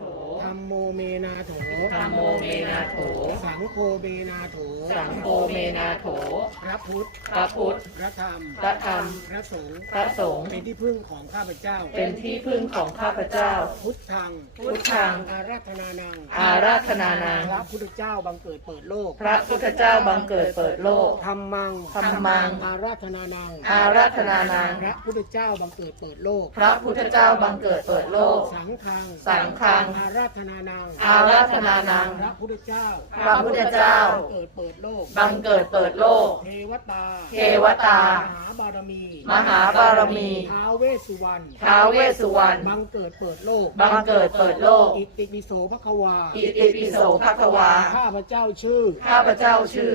โถธรรมโมเมนาโถธัมโมเมนาโถ สังโฆเมนาโถสังโฆเมนาโถ พระพุทธพระพุทธ พระธรรม พระธรรม พระสงฆ์พระสงฆ์ เป็นที่พึ่งของข้าพเจ้า เป็นที่พึ่งของข้าพเจ้า พุทธัง พุทธัง อาราธนานัง อาราธนานัง พระพุทธเจ้าบังเกิดเปิดโลก พระพุทธเจ้าบังเกิดเปิดโลก ธรรมังธัมมัง อาราธนานัง อาราธนานัง พระพุทธเจ้าบังเกิดเปิดโลก พระพุทธเจ้าบังเกิดเปิดโลก สังฆัง สังฆังอาราธนานังอาราธนานัง พระพุทธเจ้าพระพุทธเจ้าบังเกิดเปิดโลก บังเกิดเปิดโลก เทวตา เทวตา มหาบารมี มหาบารมีท้าวเวสสุวรรณ ท้าวเวสสุวรรณ บังเกิดเปิดโลก บังเกิดเปิดโลก อิติปิโสภควา อิติปิโสภควา ข้าพเจ้าชื่อ ข้าพเจ้าชื่อ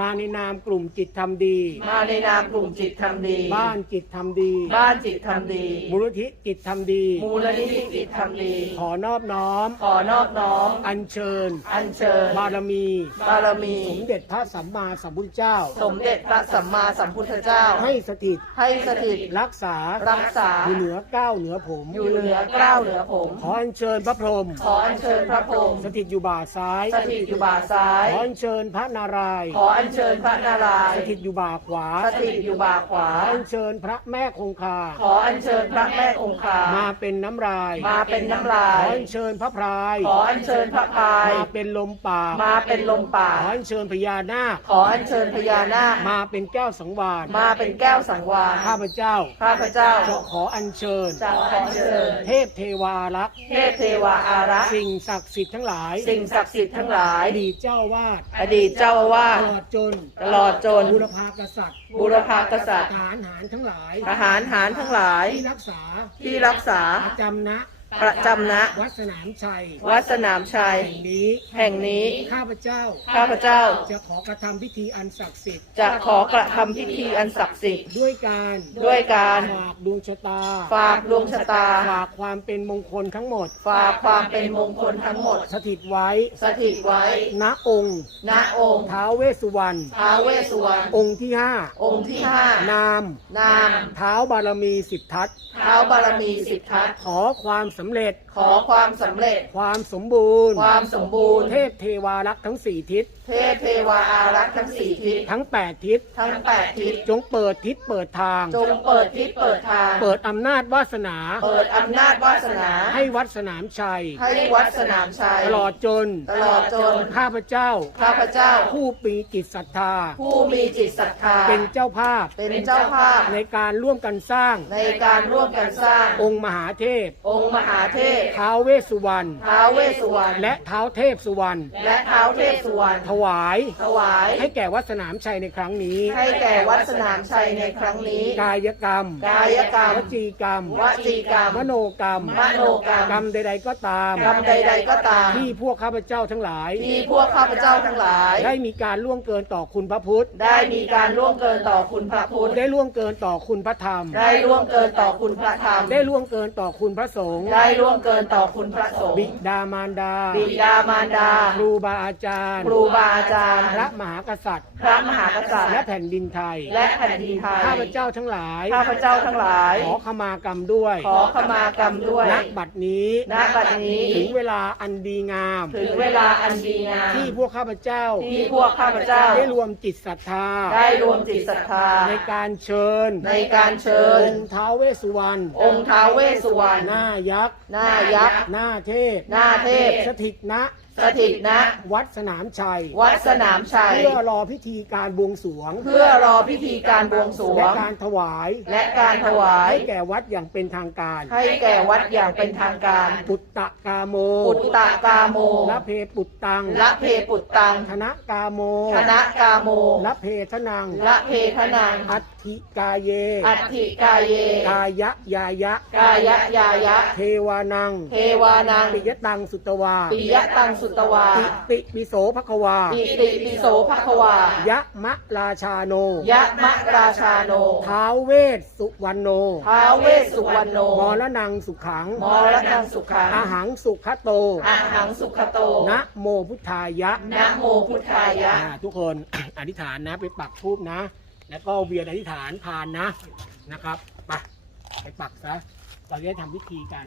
มาในนามกลุ่มจิตทำดี มาในนามกลุ่มจิตทำดี บ้านจิตทำดี บ้านจิตทำดี มูลทิจิตทำดี มูลนิธิจิตทำดี ขอนอบน้อม ขอนอบน้อม อัญเชิญ อัญเชิญ บารมี บารมี สมเด็จพระสัมมาสัมพุทธเจ้า สมเด็จพระสัมมาสัมพุทธเจ้า ให้สถิต ให้สถิต รักษา รักษา อยู่เหนือเก้าวเหนือผม อยู่เหนือเกล้าวเหนือผม ขออัญเชิญพระพรหม ขออัญเชิญพระพรหม สถิตอยู่บ่าซ้าย สถิตอยู่บ่าซ้าย ขออัญเชิญพระนารายณ์ขออัญเชิญพระนารายสณ์ถิตอยู่บ่าขวา สถิตอยู่บ่าขวาขออัญเชิญพระแม่คงคา ขออัญเชิญพระแม่คงคามาเป็นน้ำลาย มาเป็นน้ำลาขอย อัญเชิญพระพราย ขออัญเชิญพระพาย มาเป็นลมปากมาเป็นลมปาขกออัญเชิญพญานาค ขออัญเชิญพญานาค มาเป็นแก้วสังวานมาเป็นแก้วสังวาลข้าพเจ้าข้าพเจ้าจะขออัญเชิญ จะขอเชิญ เทพเทวารักษ์เทพเทวาอารักษ์สิ่งศักดิ์สิทธิ์ทั้งหลาย สิ่งศักดิ์สิทธิ์ทั้งหลาย อดีตเจ้าวาดอดีตเจ้าอาวาตสลอดจน ตลอดจนบุรพากษัตริย์บูรพากษัตริย์ทหารหารทั้งหลาย ทหารหารทั้งหลาย ที่รักษาที่รักษาประจำนะ ประจำณวัดสนามชัยวัดสนามชัย แห่งนี้แห่งนี้ข้าพเจ้า ข้าพเจ้าจะขอกระทำพิธีอันศักดิ์สิทธิ์จะขอกระทำพิธีอันศักดิ์สิทธิ์ด้วยการด้วยการฝากดวงชะตา ฝากดวงชะตา ฝากความเป็นมงคลทั้งหมด ฝากความเป็นมงคลทั้งหมด สถิตไว้ สถิตไว้ณองค์ณองค์ท้าวเวสสุวรรณท้าวเวสสุวรรณองค์ที่ห้าองค์ที่ห้านามนามเท้าวบารมีสิบทัศน์เท้าวบารมีสิบทัศน์ขอความสำเร็จ ขอความสำเร็จ ความสมบูรณ์ ความสมบูรณ์ เทพเทวารักษ์ทั้งสี่ทิศเทพเทวาอารักษ์ทั้งสี่ทิศทั้งแปดทิศ ทั้งแปดทิศจงเปิดทิศเปิดทาง จงเปิดทิศเปิดทาง เปิดอำนาจวาสนา เปิดอำนาจวาสนา ให้วัดสนามชัย ให้วัดสนามชัย ตลอดจน ตลอดจน ข้าพเจ้า ข้าพเจ้า ผู้ปีจิตศรัทธา ผู้มีจิตศรัทธา เป็นเจ้าภาพ เป็นเจ้าภาพ ในการร่วมกันสร้าง ในการร่วมกันสร้าง องค์มหาเทพ องค์มหาเทพท้าวเวสสุวรรณท้าวเวสสุวรรณ และเท้าวเทพสุวรรณ และท้าวเทพสุวรรณถวาย ถวาย ให้แก่วัดสนามชัยในครั้งนี้ ให้แก่วัดสนามชัยในครั้งนี้ กายกรรม กายกรรม วจีกรรม วจีกรรม มโนกรรม มโนกรรม กรรมใด ๆ ก็ตาม กรรมใด ๆ ก็ตาม ที่พวกข้าพเจ้าทั้งหลาย ที่พวกข้าพเจ้าทั้งหลาย ได้มีการล่วงเกินต่อคุณพระพุทธ ได้มีการล่วงเกินต่อคุณพระพุทธ ได้ล่วงเกินต่อคุณพระธรรม ได้ล่วงเกินต่อคุณพระธรรม ได้ล่วงเกินต่อคุณพระสงฆ์ ได้ล่วงเกินต่อคุณพระสงฆ์ บิดามารดา บิดามารดา ครูบาอาจารย์ ครูบาอาจารย์ พระมหากษัตริย์ พระมหากษัตริย์ และแผ่นดินไทย และแผ่นดินไทย ข้าพเจ้าทั้งหลาย ข้าพเจ้าทั้งหลาย ขอขมากรรมด้วย ขอขมากรรมด้วยณบัดนี้ณบัดนี้ ถึงเวลาอันดีงาม ถึงเวลาอันดีงาม ที่พวกข้าพเจ้า ที่พวกข้าพเจ้า ได้รวมจิตศรัทธา ได้รวมจิตศรัทธา ในการเชิญ ในการเชิญ องค์ท้าวเวสสุวรรณ องค์ท้าวเวสสุวรรณ หน้ายักษ์ หน้ายักษ์ หน้าเทพ หน้าเทพ สถิตณ สถิตณวัดสนามชัย วัดสนามชัย เพื่อรอพิธีการบวงสรวง เพื่อรอพิธีการบวงสรวและงการถวาย และการถวาย ให้แก่วัดอย่างเป็นทางการ ให้แก่วัดอย่างเป็นทางการ ปุตตะกาโม ปุตตะกาโมละเพปุตตัง ละเพปุตตังธนกาโมคณะกาโมละเพทนัง ละเพทนัง อัตถิกาเย อัตถิกายเย กายะยายะ กายะยายะ เทวานัง เทวานัง ปิยตังสุตวา ปิยตังสุตวาติติปิโสภควา อิติปิโสภควา ยะมะราชาโน ยะมะราชาโน ท้าวเวสสุวรรณโน ท้าวเวสสุวรรณโน มรนังสุขัง มรณังสุขังอาหังสุขโตอาหังสุขโต นะโมพุทธายะ นะโมพุทธายะอ่าทุกคน อธิษฐานนะไปปักทูบนะ แล้วก็เวียนอธิษฐานทานนะ นะครับ ไปไปปักซะ เราจะได้ทำพิธีกัน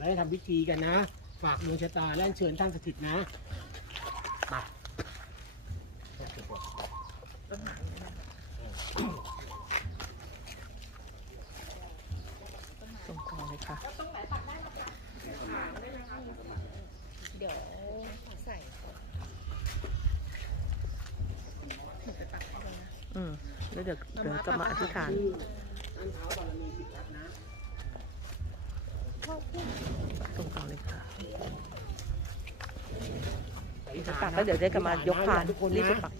เราได้ทำพิธีกันนะ ฝากดวงชะตาและอัญเชิญท่านสถิตนะมาส่งต่อเลยค่ะ เดี๋ยวใส่อืมแล้วเดี๋ยวเดี๋ยวจะมาอธิษฐานท่านเท้าบารมีสิบทัศนะ ส่งต่อเลยค่ะ อธิษฐาน ปัก แล้วเดี๋ยวได้กลับมายกพานรีบนะไปปัก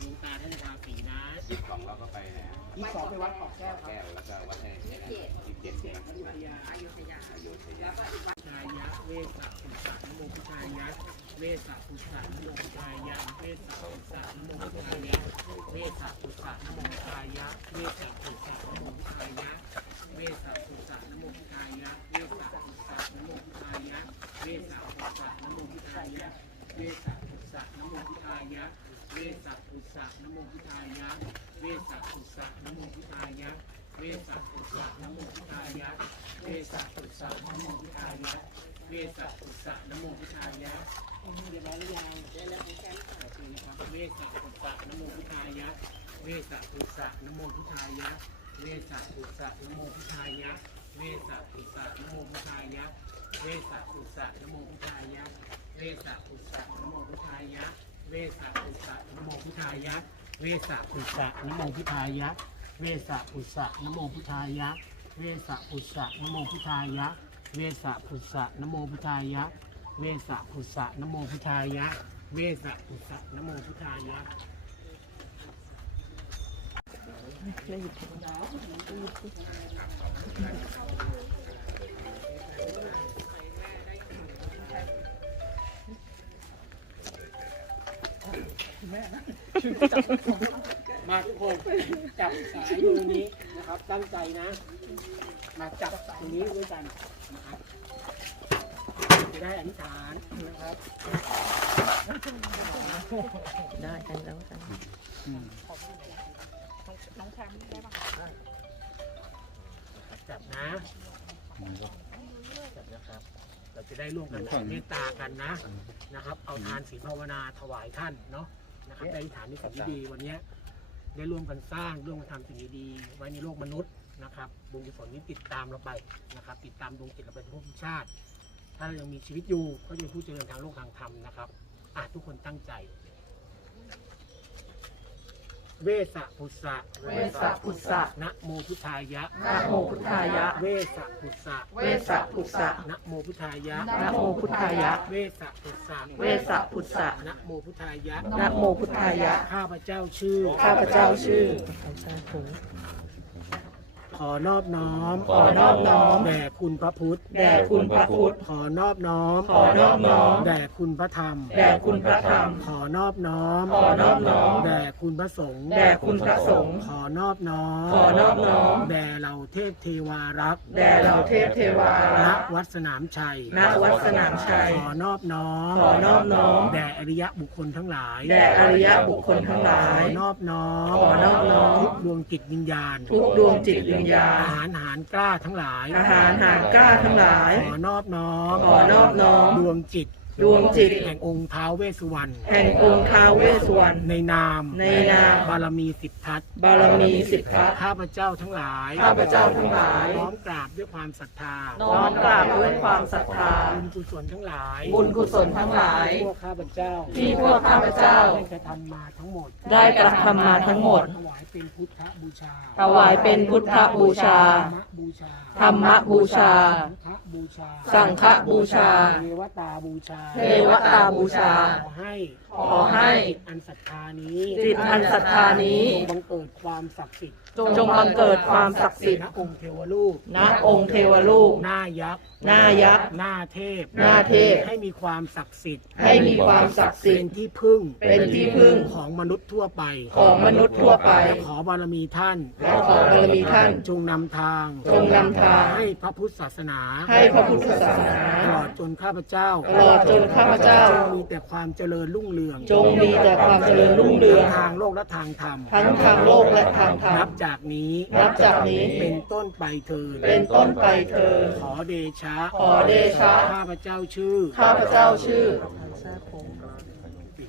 หลวงตาท่านจะทาสีนะ ยี่สิบสองเราก็ไปนะ ยี่สองไปวัดขอบแก้วครับแก้วแล้วก็วัดให้ยี่สิบเจ็ดใช่ไหมอยุธยาอยุธยาชายะเวสสะปุสสะนโมพุทธายะเวสสะปุสสะนโมพุทธายะเวสสะปุสสะนโมพุทธายะเวสสะปุสสะนโมพุทธายะเวสสะปุสสะนโมพุทธายะเวสสะปุสสะนโมพุทธายะเวสสะปุสสะนโมพุทธายะเวสสะปุสสะนโมพุทธายะเวสสะปุสสะนโมพุทธายะเวสสะปุสสะนโมพุทธายะ เวสัตุสะนโมพุทธายะเดี๋ยวมาหรือยังได้แล้วของฉันค่สัตุสะนโมพุทธายะเวสัตุสะนโมพุทธายะเวสัตุสะนโมพุทธายะเวสัตุสะนโมพุทธายะเวสัตุสะนโมพุทธายะเวสัตุสะนโมพุทธายะเวสะอุสะนโมพุทธายะ เวสะอุสะนโมพุทธายะ เวสะอุสะนโมพุทธายะ เวสะอุสะนโมพุทธายะ เวสสะพุทธะนโมพุทธายะ เวสสะพุทธะนโมพุทธายะ เวสสะพุทธะนโมพุทธายะ มาทุกคนจับสายตรงนี้นะครับตั้งใจนะ มาจับตรงนี้ด้วยกัน นะครับจะได้อธิษฐานนะครับ ได้กันแล้วกันน้องแคมได้ปะจับนะจับนะครับ เราจะได้ร่วมกันแผ่เมตตากันนะนะครับ เอาทานศีลภาวนาถวายท่านเนาะนะครับได้อธิษฐานในสิ่งที่ดีวันเนี้ยได้ร่วมกันสร้างร่วมกันทำสิ่งดีๆไว้ในโลกมนุษย์ นะครับบุญกุศลนี้ติดตามเราไปนะครับ ติดตามดวงจิตเราไปทุกชาติ ถ้าเรายังมีชีวิตอยู่ก็จะเป็นผู้เจริญทางโลกทางธรรมนะครับอะทุกคนตั้งใจ เวสสะพุสสะเวสสะพุทธะนะโมพุทธายะ นะโมพุทธายะ เวสสะพุสสะเวสสะพุทธะนะโมพุทธายะ นะโมพุทธายะ เวสสะพุสสะเวสสะพุทธะนะโมพุทธายะ นะโมพุทธายะ ข้าพเจ้าชื่อ ข้าพเจ้าชื่อขอ นอบน้อมขอนอบน้อม แด่คุณพระพุทธ แด่คุณพระพุทธ ขอนอบน้อม ขอนอบน้อม แด่คุณพระธรรม แด่คุณพระธรรม ขอนอบน้อม ขอนอบน้อม แด่คุณพระสงฆ์ แด่คุณพระสงฆ์ ขอนอบน้อม ขอนอบน้อม แด่เหล่าเทพเทวารักษ์ แด่เหล่าเทพเทวาณรักษ์วัดสนามชัย ณ วัดสนามชัย ขอนอบน้อม ขอนอบน้อม แด่อริยบุคคลทั้งหลาย แด่อริยบุคคลทั้งหลาขอยนอบน้อม ขอนอบน้อม ทุกดวงจิตวิญญาณ ทุกดวงจิตวิญญาทณหารหารกล้าทั้งหลายทหารหารกล้าทั้งหลาย ขอนอบน้อมขอนอบน้อม ดวงจิต ดวงจิต แห่งองค์ท้าวเวสสุวรรณแห่งองค์ท้าวเวสสุวรรณ ในนามในนาม บารมีสิบทัศบารมีสิบทัศน์ข้าพเจ้าทั้งหลายข้าพเจ้าทั้งหลายน้อมกราบด้วยความศรัทธาน้อมกราบด้วยความศรัทธา บุญกุศลทั้งหลายบุญกุศลทั้งหลายพวกข้าพเจ้าที่พวกข้าพเจ้า ได้กระทำมาทั้งหมดได้กระทำมาทั้งหมด ถวายเป็นพุทธบูชาถวายเป็นพุทธบูชา ธรรมบูชาธรรมบูชา สังฆบูชา สังฆบูชา เทวตาบูชาเทวตาบูชา ขอให้ขอให้ จิตอันศรัทธานี้จิตอันศรัทธานี้ จงบังเกิดความศักดิ์สิทธิ์จงบังเกิดความศักดิ์สิทธิ์ณองค์เทวรูปณองค์เทวรูป หน้ายักษ์หน้ายักษ์หน้าเทพหน้าเทพ ให้มีความศักดิ์สิทธิ์ให้มีความศักดิ์สิทเป็นธิ์ที่พึ่งเป็นที่พึ่งของมนุษย์ทั่วไปของมนุษย์ทั่วไป และขอบารมีท่าน และขอบารมีท่าน จงนำทางจงนำทาง ให้พระพุทธศาสนาให้พระพุทธศาสนา ตลอดจนข้าพเจ้าตลอดจนข้าพเจ้าจงมีแต่ความเจริญรุ่งเรือง จงมีแต่ความเจริญรุ่งเรือง ทางโลกและทางธรรม ทั้งทางโลกและทางธรรนัมบจากนี้ นับจากนี้ เป็นต้นไปเถิดเป็นต้นไปเธอญขอเดชะ ขอเดชะ ข้าพเจ้าชื่อ ข้าพเจ้าชื่อ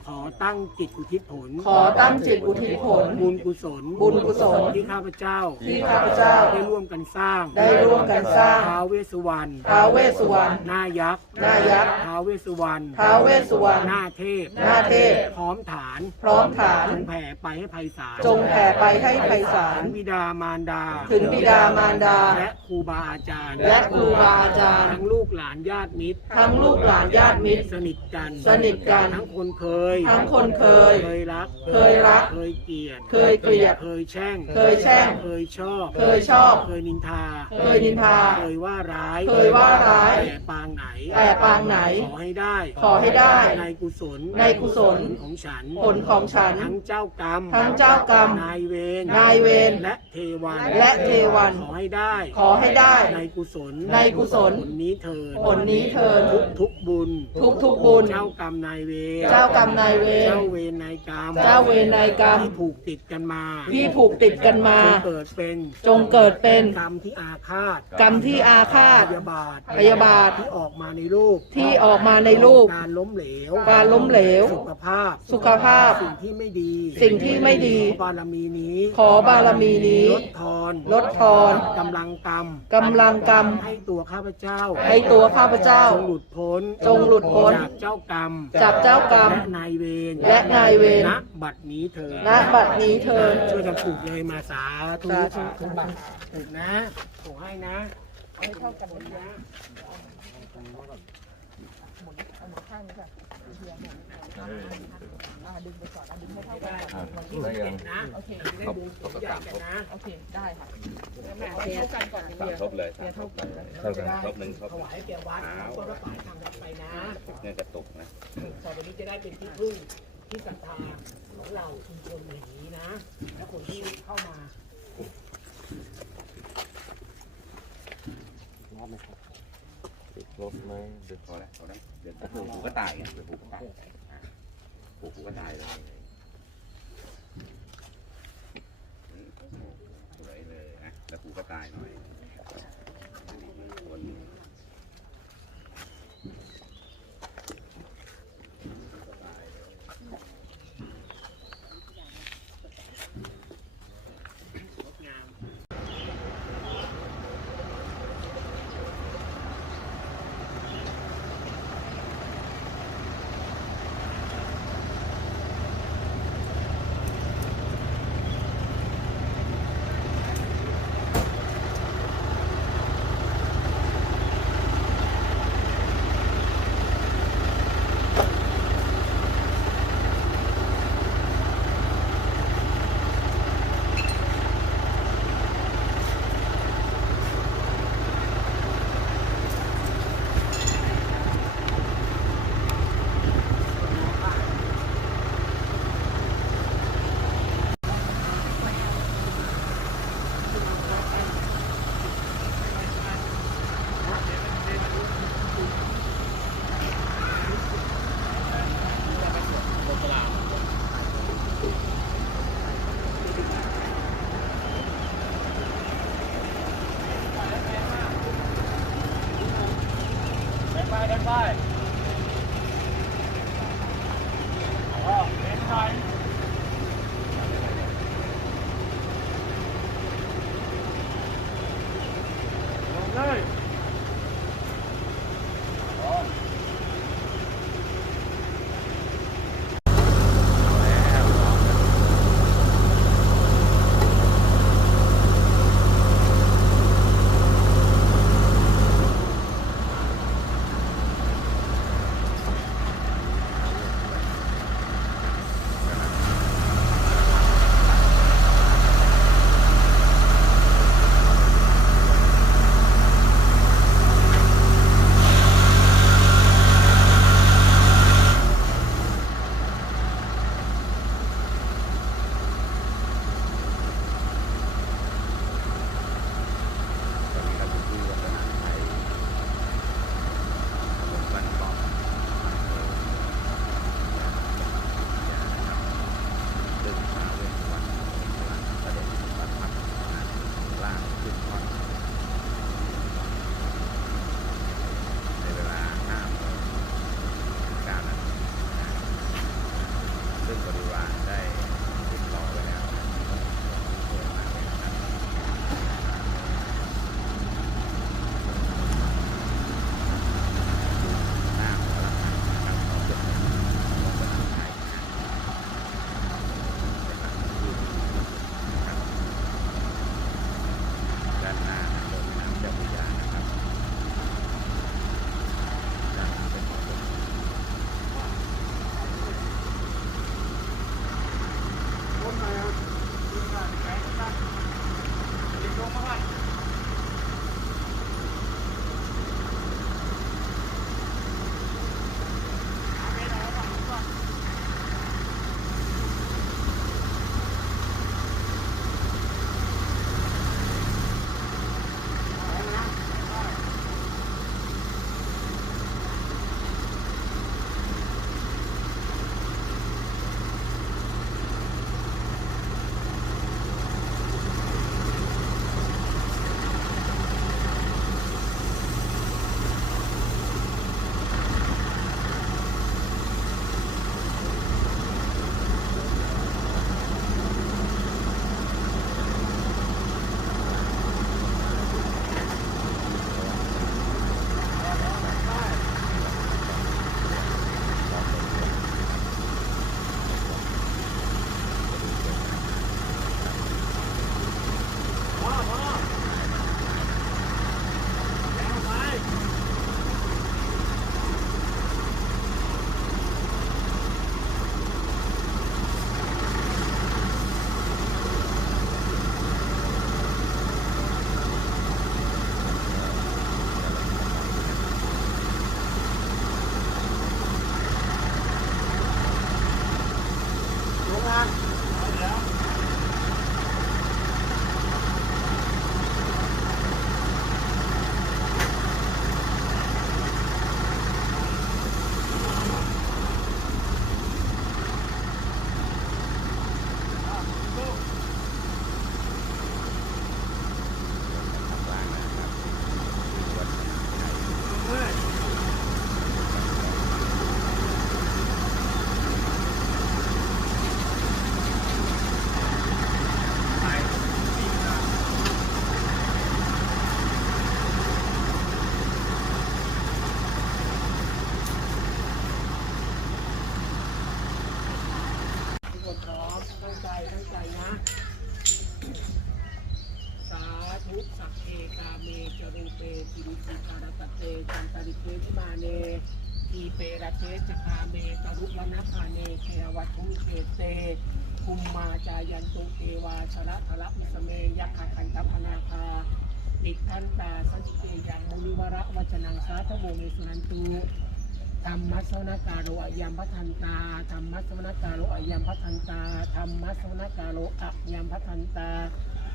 ขอตั้งจิตอุทิศผล ขอตั้งจิตอุทิศผล บุญกุศล บุญกุศล ที่ข้าพเจ้า ที่ข้าพเจ้า ได้ร่วมกันสร้าง ได้ร่วมกันสร้าง ท้าวเวสสุวรรณ ท้าวเวสสุวรรณ หน้ายักษ์ หน้ายักษ์ ท้าวเวสสุวรรณ ท้าวเวสสุวรรณ หน้าเทพ หน้าเทพ พร้อมฐาน พร้อมฐาน จงแผ่ไปให้ไพศาล จงแผ่ไปให้ไพศาล ถึงบิดามารดา ถึงบิดามารดา และครูบาอาจารย์ และครูบาอาจารย์ ทั้งลูกหลานญาติมิตร ทั้งลูกหลานญาติมิตร สนิทกัน สนิทกัน ทั้งคนเคยทั้งคนเคย เคยรัก เคยรัก เคยเกลียด เคยเกลียด เคยแช่ง เคยแช่ง เคยชอบ เคยชอบ เคยนินทา เคยนินทา เคยว่าร้าย เคยว่าร้าย แต่ปางไหน แต่ปางไหน ขอให้ได้ ขอให้ได้ ในกุศล ในกุศลผของฉัน ผลของฉัน ทั้งเจ้ากรรม ทั้งเจ้ากรรม นายเวร นายเวร และเทวัน และเทวัน ขอให้ได้ ขอให้ได้ ในกุศล ในกุศลผลนี้เถิดผลนี้เถิดทุกทุกบุญ ทุกทุกบุญ เจ้ากรรมนายเวร เจ้ากรรมนายเวร เจ้าเวรนายกรรมเจ้าเวรนายกรรม ที่ผูกติดกันมาที่ผูกติดกันมา จงเกิดเป็นจงเกิดเป็น กรรมที่อาฆาตกรรมที่อาฆาต พยาบาทพยาบาท ที่ออกมาในรูปที่ออกมาในรูป การล้มเหลวการล้มเหลว สุขภาพสุขภาพ สิ่งที่ไม่ดีสิ่งที่ไม่ดี ขอบารมีนี้ขอบารมีนี้ ลดทอนลดทอน กำลังกรรมกำลังกรรม ให้ตัวข้าพเจ้าให้ตัวข้าพเจ้า จงหลุดพ้นจงหลุดพ้น จากเจ้ากรรมจากเจ้ากรรม และนายเวรและนายเวรณบัดนี้เถิดณบัดนี้เถิดช่วยกันปลูกเลยมาสาธุสาธุปลูกนะปลูกให้นะให้เท่ากันนะที่มันเห็นนะ โอเคได้ดูตัวอย่ากันนะโอเคได้ค่ะสามทบเลยสามทบเท่ากันทบหนึ่งทบถวายแก่วัดก็รับปากทางวัดไปนะเนี่ยกระตุกนะต่อไปนี้จะได้เป็นที่พึ่งที่ศรัทธาของเราชุมชนอย่างนี้นะ และคนที่เข้ามา ลบไหมเดี๋ยวพอแล้วพอแล้วเดี๋ยวผูกผูกก็ตายไงเดี๋ยวผูกก็ตายอะผูกผูกก็ตายเลยสวยเลยนะแล้วผูกก็ตายหน่อย นตาสันติเตยังมุนิวระวัจนังสาธโมเมสุนันตุธรรมัสวนกาโรอายามพัทันตาธรรมัสวนกาโรอายามพัทันตาธรรมัสวนกาโรอายามพัทันตา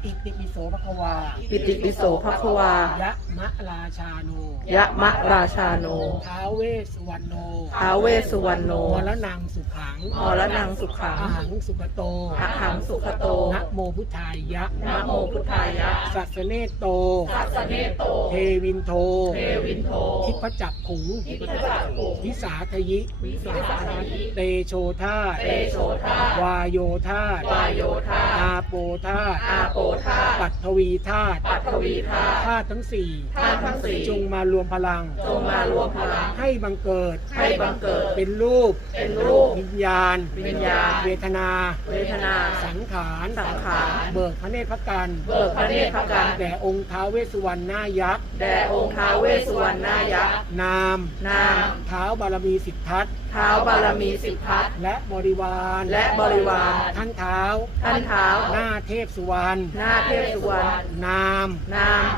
อิติปิโสภควา ปิติปิโสภควา ยะมะราชาโนยะมะราชาโน ท้าวเวสสุวรรณโนท้าวเวสสุวรรณโนมรนังสุขังมรนังสุขังอาหังสุขโตอะหังสุขโต นะโมพุทธายะนะโมพุทธายะ สัสเนโต สัสเนโต เทวินโท เทวินโททิพจักขุงทิพจักขุงวิสาทยิ วิสาทยิ เตโชธาตุเตโชธาตุวายโยธาตุวายโยธาตุอาโปธาตุอาโปธาตุปัทวีธาตุปัทวีธาตุธาตุทั้งสี่ธาตุทั้งสี่จงมารวมพลัง จงมารวมพลัง ให้บังเกิด ให้บังเกิด เป็นรูป เป็นรูป วิญญาณ วิญญาณ เวทนา เวทนา สังขาร สังขาร เบิกพระเนตรพระกัน เบิกพระเนตรพระกัน แด่องค์ท้าวเวสสุวรรณหน้ายักษ์ แด่องค์ท้าวเวสสุวรรณนายักษ์ นาม นาม เท้าวบารมีสิทธัตถ์ เท้าวบารมีสิบพัทและบริวารและบริวารท่านเท้าท่านเท้าหน้าเทพสุวรรณหน้าเทพสุวรรณนามนาม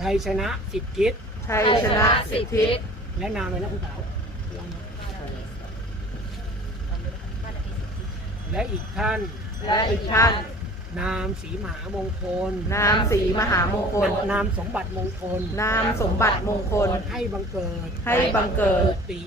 ชัยชนะสิทธิกิจชัยชนะสิทธิและนามเลยนะคุณสาวและอีกท่านและอีกท่าน นามสีมหามงคล นามสีมหามงคล นามสมบัติมงคล นามสมบัติมงคล ให้บังเกิด ให้บังเกิดติ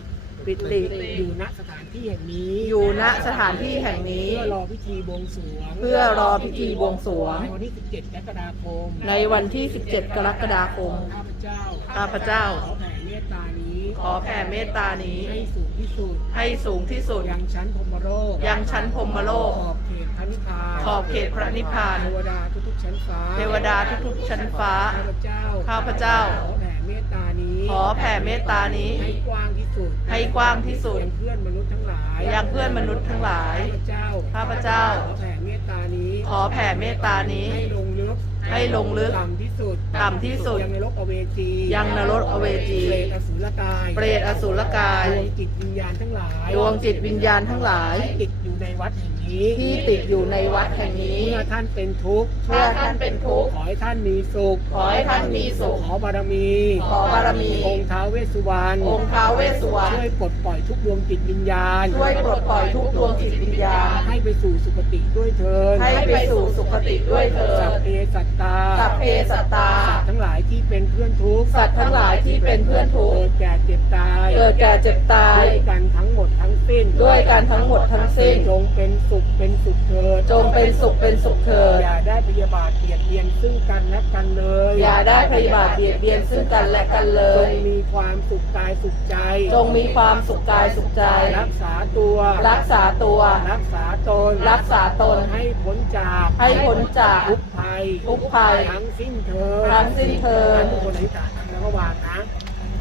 ปิติ อยู่ณสถานที่แห่งนี้ อยู่ณสถานที่แห่งนี้ เพื่อรอพิธีบวงสรวง เพื่อรอพิธีบวงสรวง ในวันที่ 17 กรกฎาคม ในวันที่ 17 กรกฎาคม ข้าพเจ้า ข้าพเจ้า ขอแผ่เมตตานี้ ขอแผ่เมตตานี้ ให้สูงที่สุด ให้สูงที่สุด ยังชั้นพรหมโลก ยังชั้นพรหมโลกขอบเขตพ ระนิพพานขอบเขตพระนิพพานเทวดาทุกๆชั้นฟ้าเทวดาทุกๆชั้นฟ้า ข้าพเจ้าข้าพเจ้า ขอแผ่เมตตานี้ขอแผ่เมตตานี้ ให้กว้างที่สุดให้กว้างที่สุดยังเพื่อนมนุษย์ทั้งหลายยังเพื่อนมนุษย์ทั้งหลาย ข้าพเจ้าข้าพเจ้า ขอแผ่เมตตานี้ ขอแผ่เมตตานี้ ให้ลงลึกให้ลงลึกต่ำที่ สุดต่ำที่สุดยังในโลกอเวจียังนรกอเวจี เปรตอสุรกายเปรตอสุรกาย ดวงจิตวิญญาณทั้งหลายดวงจิตวิญญาณทั้งหลาย ที่ติดอยู่ในวัดแห่งนี้ที่ติดอยู่ในวัดแห่งนี้ เมื่อท่านเป็นทุกข์เมื่อท่านเป็นทุกข์ ขอให้ท่านมีสุขขอให้ท่านมีสุขขอบารมีขอบารมี องค์ท้าวเวสสุวรรณองค์ท้าวเวสสุวรรณช่วยปลดปล่อยทุกดวงจิตวิญญาณ ช่วยปลดปล่อยทุกดวงจิตวิญญาณ ให้ไปสู่สุคติด้วยเถิดให้ไปสู่สุคติด้วยเถิสัดพเพสัตตาสัพเพสัตตา สัตว์ทั้งหลายที่เป็นเพื่อนทุกข์สัตว์ทั้งหลายที่เป็นเพื่อนทุกเกิข์ดแก่เจ็บตายเกิดแก่เจ็บตายด้วยกันทั้งหมดทั้งสิ้นด้วยกันทั้งหมดทั้งสิ้นจงเป็นสุขเป็นสุขเถิดจงเป็นสุขเป็นสุขเถิดอย่าได้พยาบาทเบียดเบียนซึ่งกันและกันเลย อย่าได้พยาบาทเบียดเบียนซึ่งกันและกันเลจยงมีความสุขกายสุขใจ จงมีความสุขกายสุขใจ รักษาตัว รักษาตัว รักษาตน รักษาตนให้พ้นจาก ให้พ้นจากทุกภัยทุกภัยทั้งสิ้นเถิดทั้งสิ้นเถิดทุกคนอธิษฐานแล้วก็วางนะ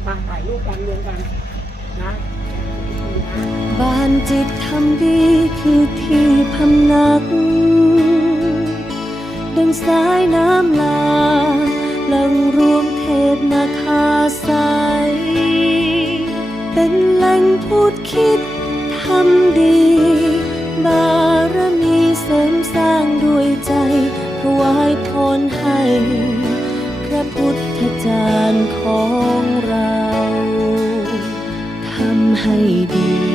มาถ่ายรูปกันรวมกันนะบ้านจิตทำดีคือที่พำนัก ดังสายน้ำลาหลังรวมเทพนาคาใสเป็นแหล่งพูดคิดทำดี บารมีเสริมสร้างด้วยใจ ถวายพรให้ พระพุทธจารย์ของเรา ทำให้ดี